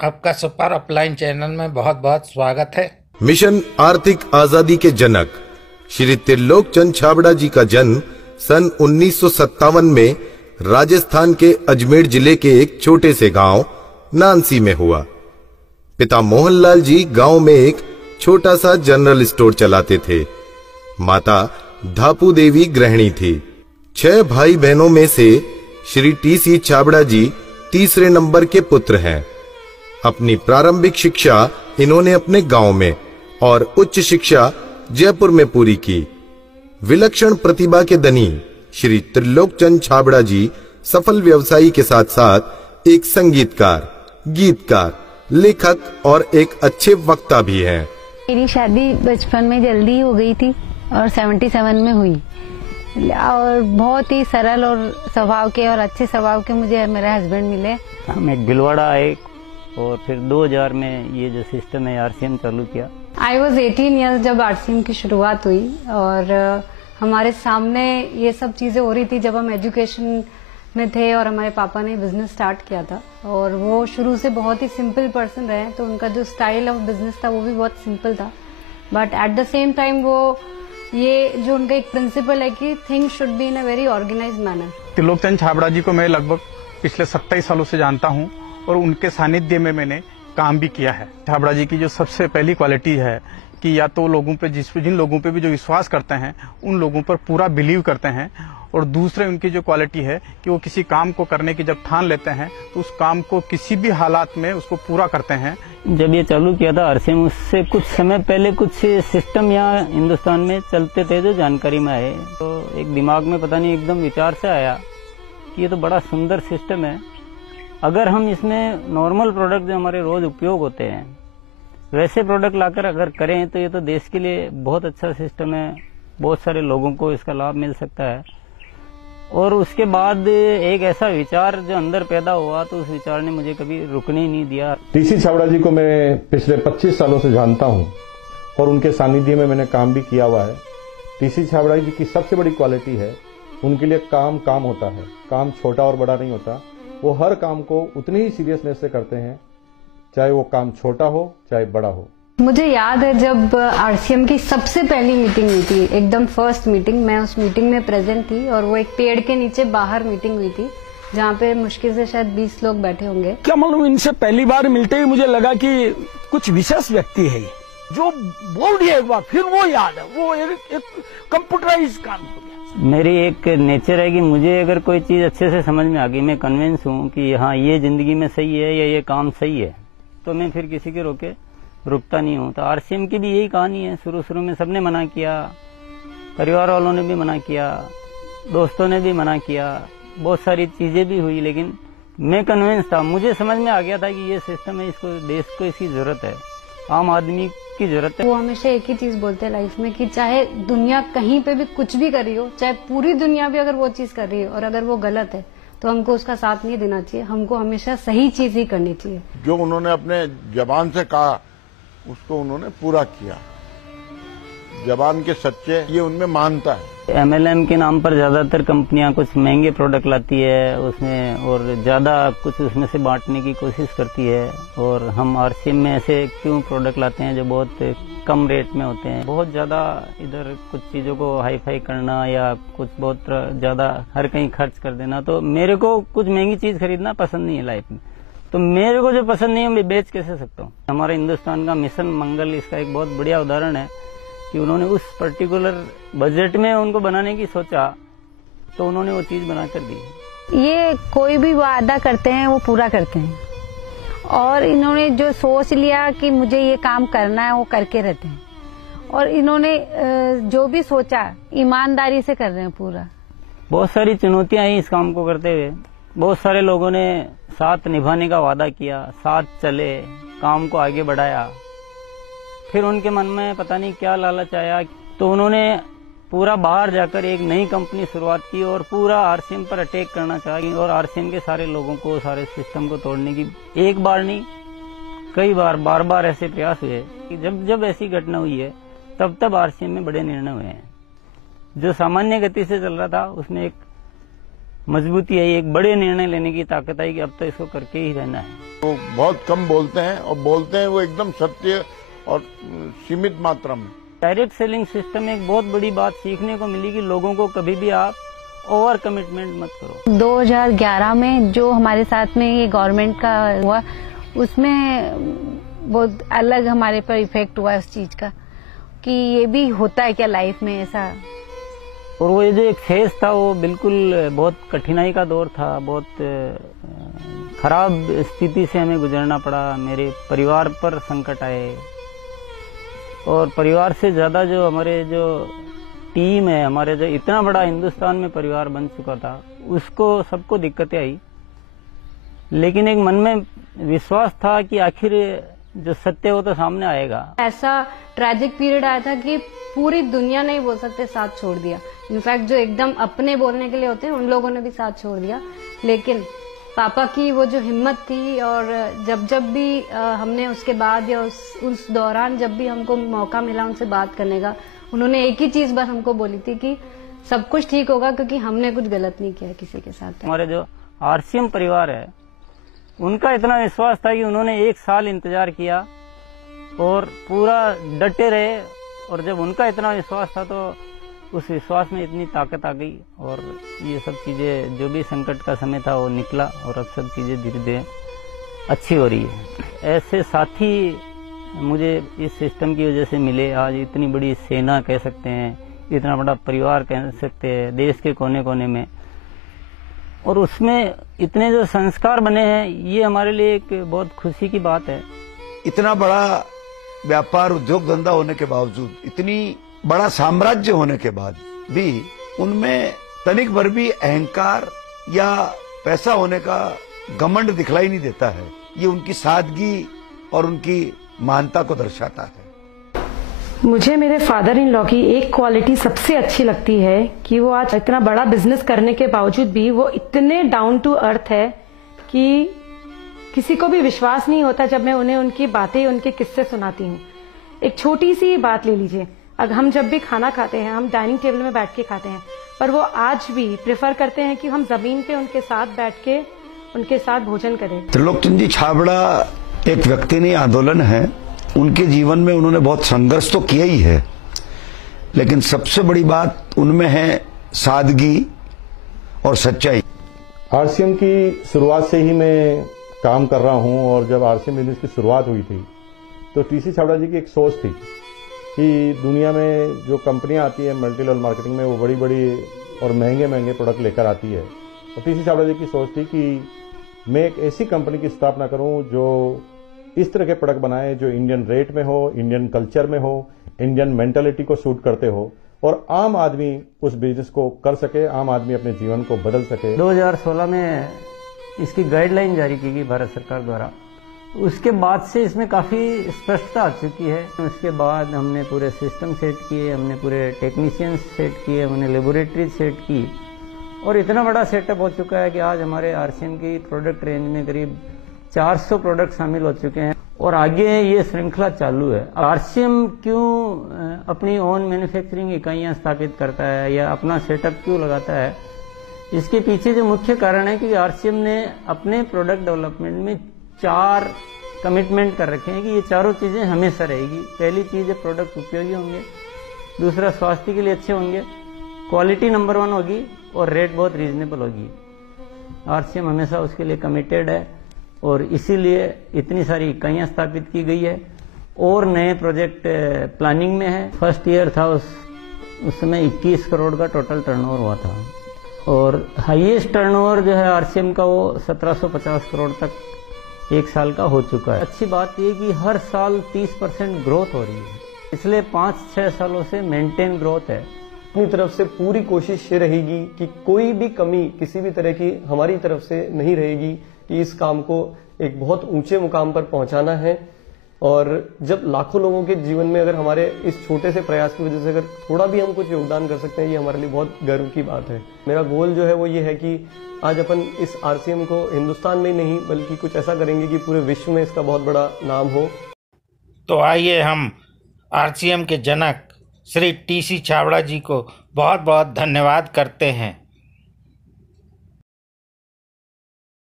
आपका super upline channel में बहुत बहुत स्वागत है। मिशन आर्थिक आजादी के जनक श्री त्रिलोक चंद छाबड़ा जी का जन्म सन 1957 में राजस्थान के अजमेर जिले के एक छोटे से गांव नानसी में हुआ। पिता मोहनलाल जी गांव में एक छोटा सा जनरल स्टोर चलाते थे। माता धापू देवी गृहिणी थी। 6 भाई बहनों में से श्री टी.सी. छाबड़ा जी तीसरे नंबर के पुत्र हैं। अपनी प्रारंभिक शिक्षा इन्होंने अपने गांव में और उच्च शिक्षा जयपुर में पूरी की। विलक्षण प्रतिभा के धनी श्री त्रिलोक चंद छाबड़ा जी सफल व्यवसायी के साथ साथ एक संगीतकार, गीतकार, लेखक और एक अच्छे वक्ता भी हैं। मेरी शादी बचपन में जल्दी हो गई थी और 77 में हुई और बहुत ही सरल और स्वभाव के और अच्छे स्वभाव के मुझे मेरे हस्बैंड मिले। हम एक भिलवाड़ा आए और फिर 2000 में ये जो सिस्टम है आरसीएम चालू किया। I was 18 ईयर्स जब आरसीएम की शुरुआत हुई और हमारे सामने ये सब चीजें हो रही थी जब हम एजुकेशन में थे और हमारे पापा ने बिजनेस स्टार्ट किया था और वो शुरू से बहुत ही सिंपल पर्सन रहे, तो उनका जो स्टाइल ऑफ बिजनेस था वो भी बहुत सिंपल था। But at the same time वो ये जो उनका एक प्रिंसिपल है कि things should be in a very organised manner. Trilok Chand Chhabra ji को मैं लगभग पिछले 27 सालों से जानता हूं और उनके सानिध्य में मैंने काम भी किया है। छाबड़ा जी की जो सबसे पहली क्वालिटी है कि या तो लोगों पे जिन लोगों पे भी जो विश्वास करते हैं उन लोगों पर पूरा बिलीव करते हैं, और दूसरे उनकी जो क्वालिटी है कि वो किसी काम को करने की जब ठान लेते हैं तो उस काम को किसी भी हालात में उसको पूरा करते हैं। जब ये चालू किया था आरसीएम, उससे कुछ समय पहले कुछ सिस्टम यहाँ हिंदुस्तान में चलते थे जो जानकारी में आए, तो एक दिमाग में पता नहीं एकदम विचार से आया कि ये तो बड़ा सुंदर सिस्टम है। अगर हम इसमें नॉर्मल प्रोडक्ट जो हमारे रोज उपयोग होते हैं वैसे प्रोडक्ट लाकर अगर करें तो ये तो देश के लिए बहुत अच्छा सिस्टम है, बहुत सारे लोगों को इसका लाभ मिल सकता है। और उसके बाद एक ऐसा विचार जो अंदर पैदा हुआ तो उस विचार ने मुझे कभी रुकने ही नहीं दिया। टी.सी. छाबड़ा जी को मैं पिछले 25 सालों से जानता हूं और उनके सानिध्य में मैंने काम भी किया हुआ है। टी.सी. छाबड़ा जी की सबसे बड़ी क्वालिटी है उनके लिए काम होता है। काम छोटा और बड़ा नहीं होता, वो हर काम को उतनी ही सीरियसनेस से करते हैं, चाहे वो काम छोटा हो चाहे बड़ा हो। मुझे याद है जब आरसीएम की सबसे पहली मीटिंग हुई थी, एकदम फर्स्ट मीटिंग, मैं उस मीटिंग में प्रेजेंट थी और वो एक पेड़ के नीचे बाहर मीटिंग हुई थी जहाँ पे मुश्किल से शायद 20 लोग बैठे होंगे। क्या मालूम, इनसे पहली बार मिलते ही मुझे लगा कि कुछ विशेष व्यक्ति है ये, जो बोल दिया एक बार फिर वो याद है, वो एक कंप्यूटराइज काम हो गया। मेरी एक नेचर है कि मुझे अगर कोई चीज अच्छे से समझ में आ गई, मैं कन्विंस हूँ कि हाँ ये जिंदगी में सही है या ये काम सही है, तो मैं फिर किसी के रोके रुकता नहीं हूँ। तो आरसीएम की भी यही कहानी है। शुरू में सबने मना किया, परिवार वालों ने भी मना किया, दोस्तों ने भी मना किया, बहुत सारी चीजें भी हुई, लेकिन मैं कन्विंस था, मुझे समझ में आ गया था कि ये सिस्टम है, इसको देश को इसकी जरूरत है, आम आदमी की जरूरत है। वो हमेशा एक ही चीज बोलते हैं लाइफ में कि चाहे दुनिया कहीं पे भी कुछ भी कर रही हो, चाहे पूरी दुनिया भी अगर वो चीज कर रही है और अगर वो गलत है तो हमको उसका साथ नहीं देना चाहिए, हमको हमेशा सही चीज ही करनी चाहिए। जो उन्होंने अपने जबान से कहा उसको उन्होंने पूरा किया। जबान के सच्चे ये उनमें मानता है। एमएलएम के नाम पर ज्यादातर कंपनियां कुछ महंगे प्रोडक्ट लाती है उसमें और ज्यादा कुछ उसमें से बांटने की कोशिश करती है, और हम आरसीएम में ऐसे क्यों प्रोडक्ट लाते हैं जो बहुत कम रेट में होते हैं। बहुत ज्यादा इधर कुछ चीजों को हाई फाई करना या कुछ बहुत ज्यादा हर कहीं खर्च कर देना, तो मेरे को कुछ महंगी चीज खरीदना पसंद नहीं है लाइफ में। तो मेरे को जो पसंद नहीं है मैं बेच कैसे सकता हूँ। हमारे हिंदुस्तान का मिशन मंगल इसका एक बहुत बढ़िया उदाहरण है कि उन्होंने उस पर्टिकुलर बजट में उनको बनाने की सोचा तो उन्होंने वो चीज बनाकर दी। ये कोई भी वादा करते हैं वो पूरा करते हैं और इन्होंने जो सोच लिया कि मुझे ये काम करना है वो करके रहते हैं, और इन्होंने जो भी सोचा ईमानदारी से कर रहे हैं पूरा। बहुत सारी चुनौतियां आई इस काम को करते हुए। बहुत सारे लोगों ने साथ निभाने का वादा किया, साथ चले, काम को आगे बढ़ाया, फिर उनके मन में पता नहीं क्या लालच आया तो उन्होंने पूरा बाहर जाकर एक नई कंपनी शुरुआत की और पूरा आरसीएम पर अटैक करना चाहिए, और आरसीएम के सारे लोगों को, सारे सिस्टम को तोड़ने की एक बार नहीं कई बार ऐसे प्रयास हुए कि जब ऐसी घटना हुई है तब आरसीएम में बड़े निर्णय हुए हैं। जो सामान्य गति से चल रहा था उसमें एक मजबूती आई, एक बड़े निर्णय लेने की ताकत आई कि अब तो इसको करके ही रहना है। वो बहुत कम बोलते हैं और बोलते हैं वो एकदम सत्य और सीमित मात्रा में। डायरेक्ट सेलिंग सिस्टम में एक बहुत बड़ी बात सीखने को मिली कि लोगों को कभी भी आप ओवर कमिटमेंट मत करो। 2011 में जो हमारे साथ में ये गवर्नमेंट का हुआ, उसमें बहुत अलग हमारे पर इफेक्ट हुआ उस चीज का कि ये भी होता है क्या लाइफ में ऐसा। और वो ये जो एक फेज था वो बिल्कुल बहुत कठिनाई का दौर था, बहुत खराब स्थिति से हमें गुजरना पड़ा। मेरे परिवार पर संकट आए और परिवार से ज्यादा जो हमारे जो टीम है, हमारे जो इतना बड़ा हिंदुस्तान में परिवार बन चुका था, उसको सबको दिक्कतें आई। लेकिन एक मन में विश्वास था कि आखिर जो सत्य वो तो सामने आएगा। ऐसा ट्रैजिक पीरियड आया था कि पूरी दुनिया ने ही बोल सकते साथ छोड़ दिया। इनफैक्ट जो एकदम अपने बोलने के लिए होते हैं उन लोगों ने भी साथ छोड़ दिया। लेकिन पापा की वो जो हिम्मत थी, और जब भी हमने उसके बाद या उस दौरान जब भी हमको मौका मिला उनसे बात करने का, उन्होंने एक ही चीज बस हमको बोली थी कि सब कुछ ठीक होगा क्योंकि हमने कुछ गलत नहीं किया किसी के साथ। हमारे जो आरसीएम परिवार है उनका इतना विश्वास था कि उन्होंने 1 साल इंतजार किया और पूरा डटे रहे। और जब उनका इतना विश्वास था तो उस विश्वास में इतनी ताकत आ गई और ये सब चीजें, जो भी संकट का समय था वो निकला और अब सब चीजें धीरे धीरे अच्छी हो रही है। ऐसे साथी मुझे इस सिस्टम की वजह से मिले। आज इतनी बड़ी सेना कह सकते हैं, इतना बड़ा परिवार कह सकते हैं देश के कोने कोने में, और उसमें इतने जो संस्कार बने हैं, ये हमारे लिए एक बहुत खुशी की बात है। इतना बड़ा व्यापार उद्योग धंधा होने के बावजूद, इतनी बड़ा साम्राज्य होने के बाद भी उनमें तनिक भर भी अहंकार या पैसा होने का घमंड दिखलाई नहीं देता है। ये उनकी सादगी और उनकी महानता को दर्शाता है। मुझे मेरे फादर इन लॉ की एक क्वालिटी सबसे अच्छी लगती है कि वो आज इतना बड़ा बिजनेस करने के बावजूद भी वो इतने डाउन टू अर्थ है कि किसी को भी विश्वास नहीं होता जब मैं उन्हें उनकी बातें, उनके किस्से सुनाती हूँ। एक छोटी सी बात ले लीजिए, अगर हम जब भी खाना खाते हैं हम डाइनिंग टेबल में बैठ के खाते हैं, पर वो आज भी प्रेफर करते हैं कि हम जमीन पे उनके साथ बैठ के उनके साथ भोजन करें। त्रिलोकचंद जी छाबड़ा एक व्यक्ति नहीं, आंदोलन है। उनके जीवन में उन्होंने बहुत संघर्ष तो किया ही है, लेकिन सबसे बड़ी बात उनमें है सादगी और सच्चाई। आरसीएम की शुरुआत से ही मैं काम कर रहा हूं और जब आरसीएम बिजनेस की शुरुआत हुई थी तो टीसी छाबड़ा जी की एक सोच थी कि दुनिया में जो कंपनियां आती है मल्टी लेवल मार्केटिंग में, वो बड़ी बड़ी और महंगे महंगे प्रोडक्ट लेकर आती है। और टीसी छाबड़ा जी की सोच थी कि मैं एक ऐसी कंपनी की स्थापना करूं जो इस तरह के प्रोडक्ट बनाए जो इंडियन रेट में हो, इंडियन कल्चर में हो, इंडियन मेंटालिटी को सूट करते हो और आम आदमी उस बिजनेस को कर सके, आम आदमी अपने जीवन को बदल सके। 2016 में इसकी गाइडलाइन जारी की गई भारत सरकार द्वारा। उसके बाद से इसमें काफी स्पष्टता आ चुकी है। उसके बाद हमने पूरे सिस्टम सेट किए, हमने पूरे टेक्नीशियंस सेट किए, हमने लेबोरेटरी सेट की और इतना बड़ा सेटअप हो चुका है कि आज हमारे आरसीएम की प्रोडक्ट रेंज में करीब 400 प्रोडक्ट शामिल हो चुके हैं और आगे ये श्रृंखला चालू है। आरसीएम क्यों अपनी ओन मैन्युफैक्चरिंग इकाइयां स्थापित करता है या अपना सेटअप क्यों लगाता है, इसके पीछे जो मुख्य कारण है कि आरसीएम ने अपने प्रोडक्ट डेवलपमेंट में 4 कमिटमेंट कर रखे हैं कि ये चारों चीजें हमेशा रहेगी। पहली चीज है प्रोडक्ट उपयोगी होंगे, दूसरा स्वास्थ्य के लिए अच्छे होंगे, क्वालिटी नंबर 1 होगी और रेट बहुत रीजनेबल होगी। आरसीएम हमेशा उसके लिए कमिटेड है और इसीलिए इतनी सारी इकाइयां स्थापित की गई है और नए प्रोजेक्ट प्लानिंग में है। फर्स्ट ईयर था उस समय 21 करोड़ का टोटल टर्नओवर हुआ था और हाईएस्ट टर्नओवर जो है आरसीएम का वो 1750 करोड़ तक एक साल का हो चुका है। अच्छी बात यह कि हर साल 30% ग्रोथ हो रही है, इसलिए 5-6 सालों से मेंटेन ग्रोथ है। अपनी तरफ से पूरी कोशिश ये रहेगी कि कोई भी कमी किसी भी तरह की हमारी तरफ से नहीं रहेगी कि इस काम को एक बहुत ऊंचे मुकाम पर पहुंचाना है। और जब लाखों लोगों के जीवन में अगर हमारे इस छोटे से प्रयास की वजह से अगर थोड़ा भी हम कुछ योगदान कर सकते हैं, ये हमारे लिए बहुत गर्व की बात है। मेरा गोल जो है वो ये है कि आज अपन इस आरसीएम को हिंदुस्तान में नहीं बल्कि कुछ ऐसा करेंगे कि पूरे विश्व में इसका बहुत बड़ा नाम हो। तो आइए हम आरसीएम के जनक श्री टीसी छाबड़ा जी को बहुत बहुत धन्यवाद करते हैं।